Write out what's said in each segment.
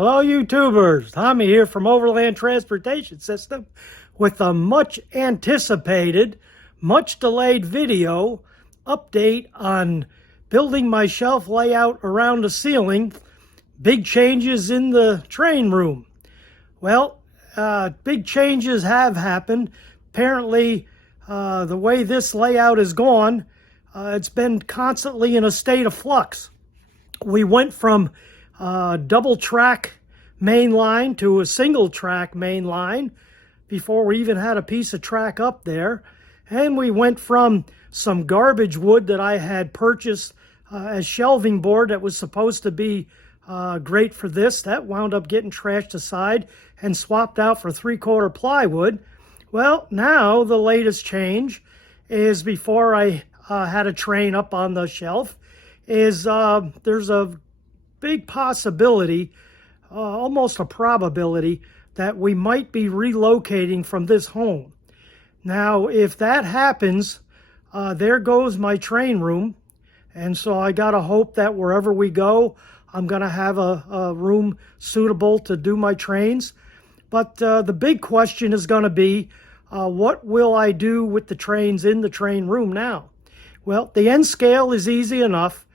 Hello YouTubers, Tommy here from Overland Transportation System with a much anticipated, much delayed video update on building my shelf layout around the ceiling. Big changes in the train room. Well, big changes have happened. Apparently, the way this layout is gone, it's been constantly in a state of flux. We went from double track main line to a single track main line before we even had a piece of track up there. And we went from some garbage wood that I had purchased as shelving board that was supposed to be great for this. That wound up getting trashed aside and swapped out for 3/4 plywood. Well, now the latest change is, before I had a train up on the shelf, is there's a big possibility, almost a probability, that we might be relocating from this home. Now, if that happens, there goes my train room. And so I got to hope that wherever we go, I'm going to have a room suitable to do my trains. But the big question is going to be, what will I do with the trains in the train room now? Well, the end scale is easy enough.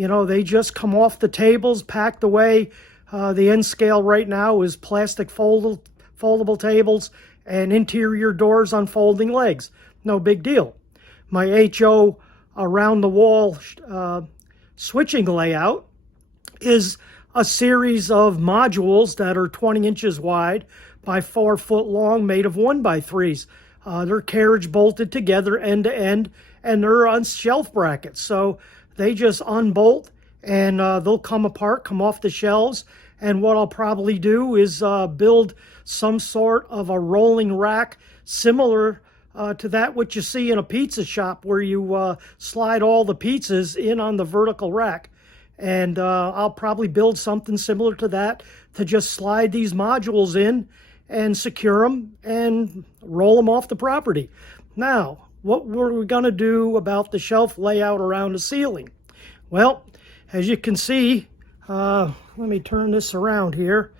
You know, they just come off the tables, packed away. The end scale right now is plastic foldable tables and interior doors on folding legs. No big deal. My HO around the wall switching layout is a series of modules that are 20 inches wide by 4 foot long, made of 1x3s. They're carriage bolted together end to end, and they're on shelf brackets. So they just unbolt and they'll come apart, come off the shelves. And what I'll probably do is build some sort of a rolling rack similar to that which you see in a pizza shop, where you slide all the pizzas in on the vertical rack. And I'll probably build something similar to that, to just slide these modules in and secure them and roll them off the property. Now, what were we going to do about the shelf layout around the ceiling? Well, as you can see, let me turn this around here.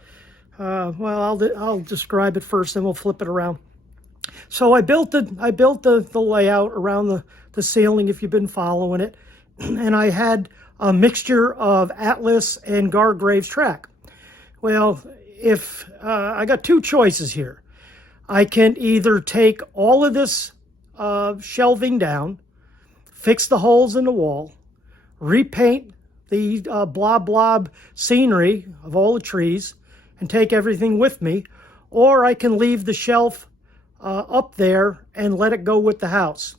Well, I'll describe it first, then we'll flip it around. So I built the layout around the ceiling, if you've been following it, and I had a mixture of Atlas and Gargraves track. Well, if I got two choices here. I can either take all of this shelving down, fix the holes in the wall, repaint the blob scenery of all the trees, and take everything with me, or I can leave the shelf up there and let it go with the house.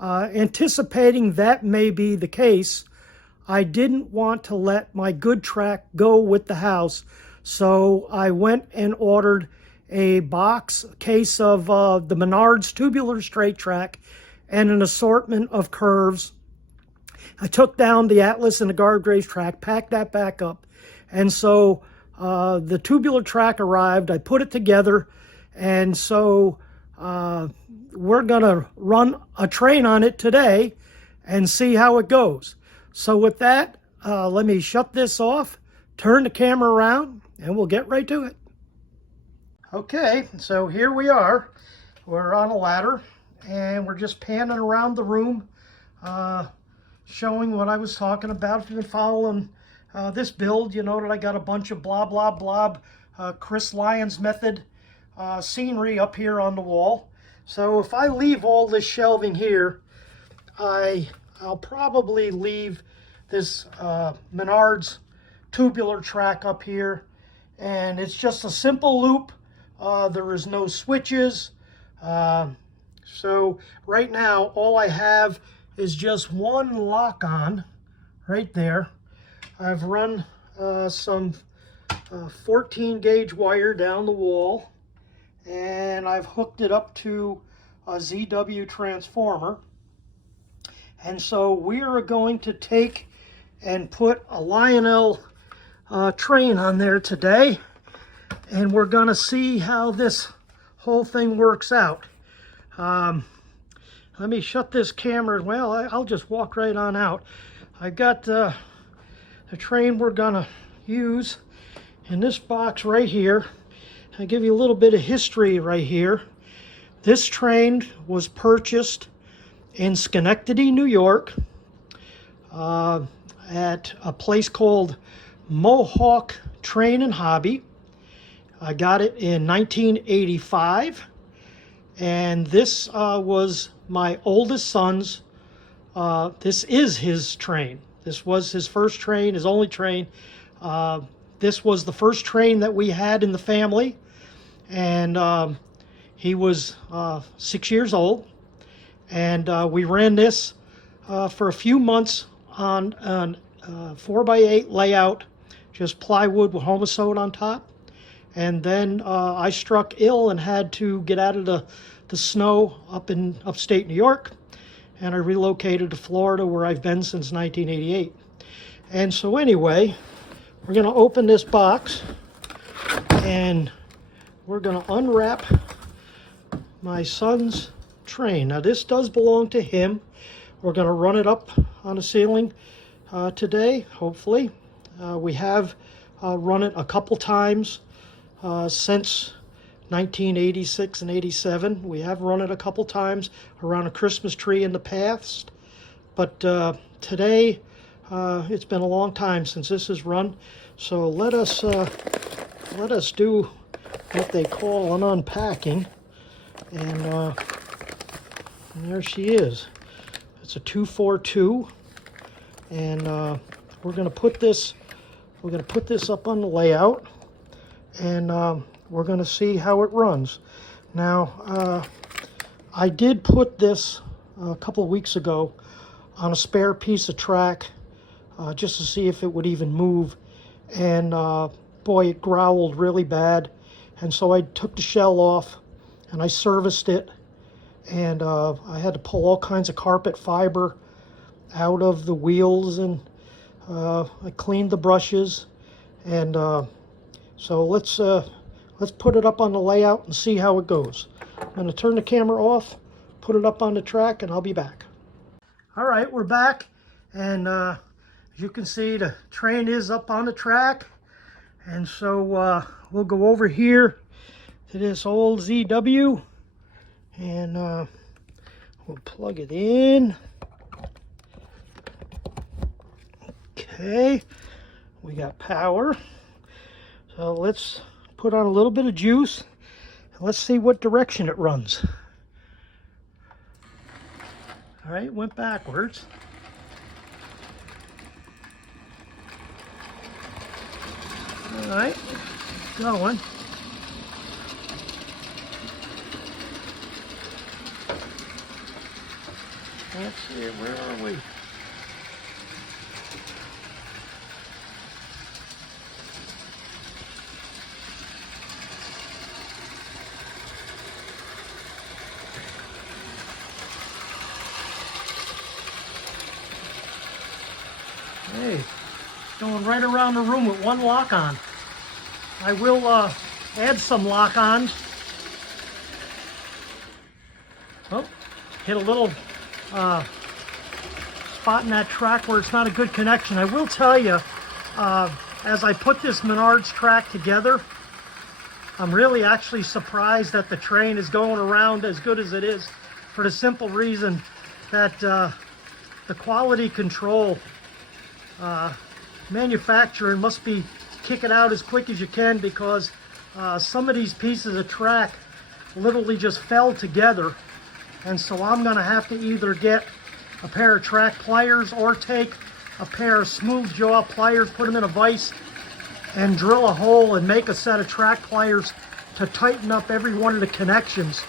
Anticipating that may be the case, I didn't want to let my good track go with the house, so I went and ordered a case of the Menards tubular straight track and an assortment of curves. I took down the Atlas and the Gargraves track, packed that back up, and so the tubular track arrived. I put it together, and so we're gonna run a train on it today and see how it goes. So with that, let me shut this off, turn the camera around, and we'll get right to it. Okay, so here we are. We're on a ladder, and we're just panning around the room, showing what I was talking about. If you've been following this build, you know that I got a bunch of blob, Chris Lyons method scenery up here on the wall. So if I leave all this shelving here, I'll probably leave this Menards tubular track up here, and it's just a simple loop. There is no switches. So right now, all I have is just one lock-on right there. I've run some 14 gauge wire down the wall, and I've hooked it up to a ZW transformer. And so we are going to take and put a Lionel train on there today, and we're going to see how this whole thing works out. Let me shut this camera. Well, I'll just walk right on out. I got the train we're gonna use in this box right here, I'll give you a little bit of history right here. This train was purchased in Schenectady, New York, at a place called Mohawk Train and Hobby. I got it in 1985, and this was my oldest son's. This is his train. This was his first train, his only train. This was the first train that we had in the family, and he was 6 years old, and we ran this for a few months on an 4x8 layout, just plywood with homosode on top. And then I struck ill and had to get out of the snow up in upstate New York, and I relocated to Florida, where I've been since 1988. And so anyway, we're going to open this box, and we're going to unwrap my son's train. Now this does belong to him. We're going to run it up on the ceiling today, hopefully. We have run it a couple times since 1986 and 87. We have run it a couple times around a Christmas tree in the past, but today it's been a long time since this is run. So let us do what they call an unpacking, and there she is. It's a 242, and we're going to put this up on the layout, and we're going to see how it runs. Now, I did put this a couple of weeks ago on a spare piece of track just to see if it would even move, and boy, it growled really bad. And so I took the shell off and I serviced it, and I had to pull all kinds of carpet fiber out of the wheels, and I cleaned the brushes, and so let's put it up on the layout and see how it goes. I'm going to turn the camera off, put it up on the track, and I'll be back. All right, we're back, and as you can see, the train is up on the track, and so we'll go over here to this old ZW, and we'll plug it in. Okay, we got power. So let's put on a little bit of juice, and let's see what direction it runs. All right, it went backwards. All right, going. Let's see, where are we? Hey, going right around the room with one lock-on. I will add some lock-ons. Oh, hit a little spot in that track where it's not a good connection. I will tell you, as I put this Menards track together, I'm really actually surprised that the train is going around as good as it is, for the simple reason that the quality control manufacturer must be kicking out as quick as you can, because some of these pieces of track literally just fell together, and so I'm going to have to either get a pair of track pliers or take a pair of smooth jaw pliers, put them in a vise, and drill a hole and make a set of track pliers to tighten up every one of the connections,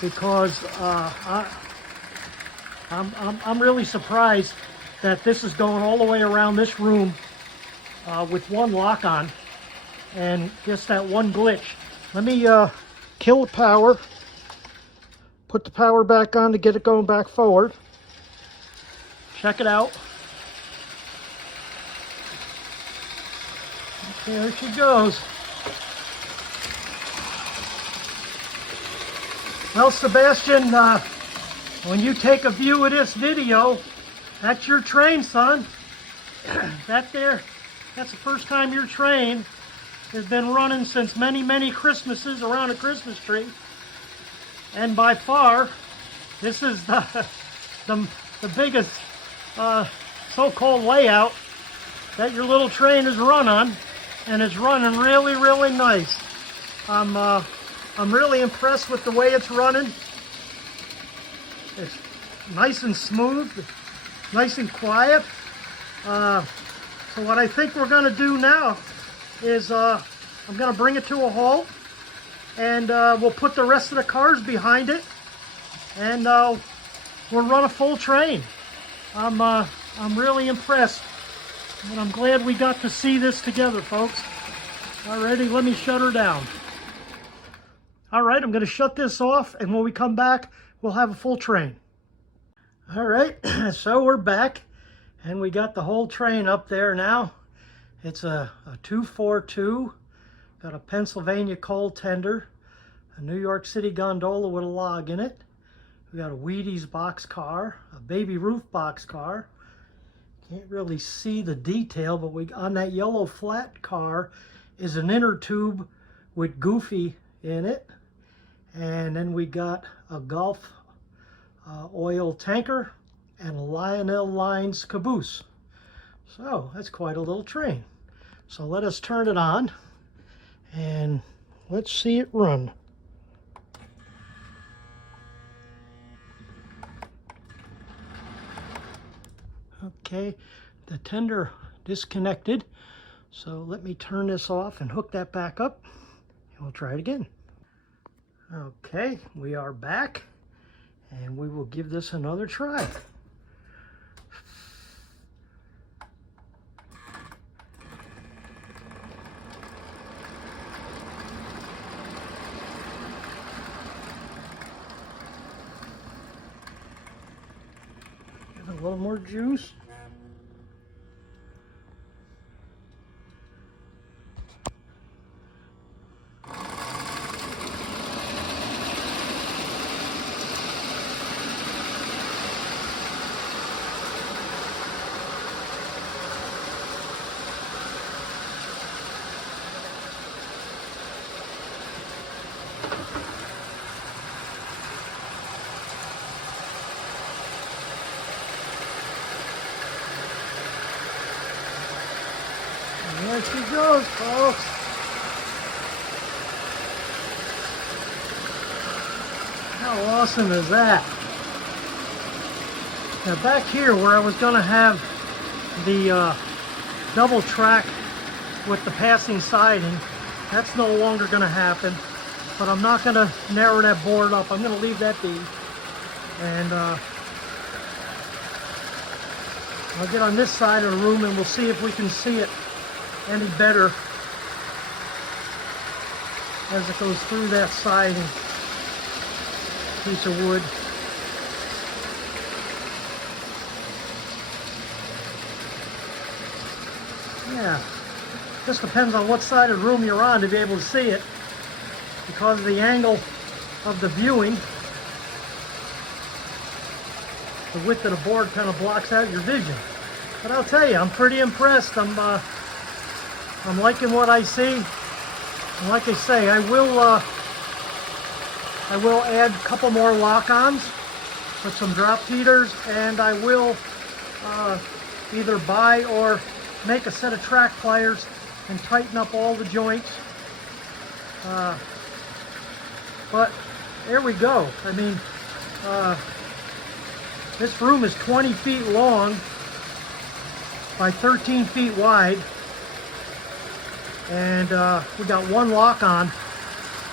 because I'm really surprised that this is going all the way around this room with one lock on, and just that one glitch. Let me kill the power, put the power back on to get it going back forward. Check it out. Okay, there she goes. Well, Sebastian, when you take a view of this video, that's your train, son. That there that's the first time your train has been running since many, many Christmases around a Christmas tree. And by far, this is the biggest so-called layout that your little train is run on, and it's running really, really nice. I'm really impressed with the way it's running. It's nice and smooth, nice and quiet. So what I think we're going to do now is I'm going to bring it to a halt, and we'll put the rest of the cars behind it, and we'll run a full train. I'm really impressed, and I'm glad we got to see this together, folks. Alrighty, let me shut her down. Alright, I'm going to shut this off, and when we come back, we'll have a full train. Alright, so we're back, and we got the whole train up there now. It's a 242, got a Pennsylvania coal tender, a New York City gondola with a log in it. We got a Wheaties box car, a Baby Ruth box car. Can't really see the detail, but on that yellow flat car is an inner tube with Goofy in it. And then we got a Gulf oil tanker and a Lionel Lines caboose. So that's quite a little train. So let us turn it on and let's see it run. Okay, the tender disconnected. So let me turn this off and hook that back up, and we'll try it again. Okay, we are back, and we will give this another try. Get a little more juice. There she goes, folks. How awesome is that? Now back here where I was going to have the double track with the passing siding, that's no longer going to happen. But I'm not going to narrow that board up. I'm going to leave that be. And I'll get on this side of the room and we'll see if we can see it any better as it goes through that siding piece of wood. Yeah, just depends on what side of the room you're on to be able to see it, because of the angle of the viewing. The width of the board kind of blocks out your vision. But I'll tell you, I'm pretty impressed. I'm liking what I see. And like I say, I will add a couple more lock-ons with some drop heaters, and I will either buy or make a set of track pliers and tighten up all the joints. But there we go. I mean, this room is 20 feet long by 13 feet wide. And we got one lock on,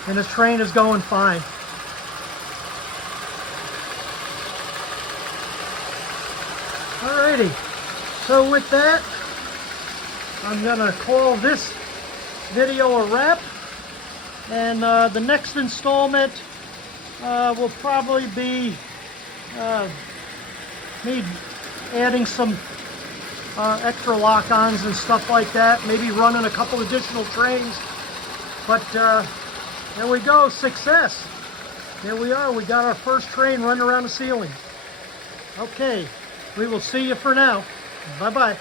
and this train is going fine. Alrighty, so with that, I'm gonna call this video a wrap, and the next installment will probably be me adding some extra lock-ons and stuff like that, maybe running a couple additional trains. But there we go, success. Here we are, we got our first train running around the ceiling. Okay, we will see you for now. Bye-bye.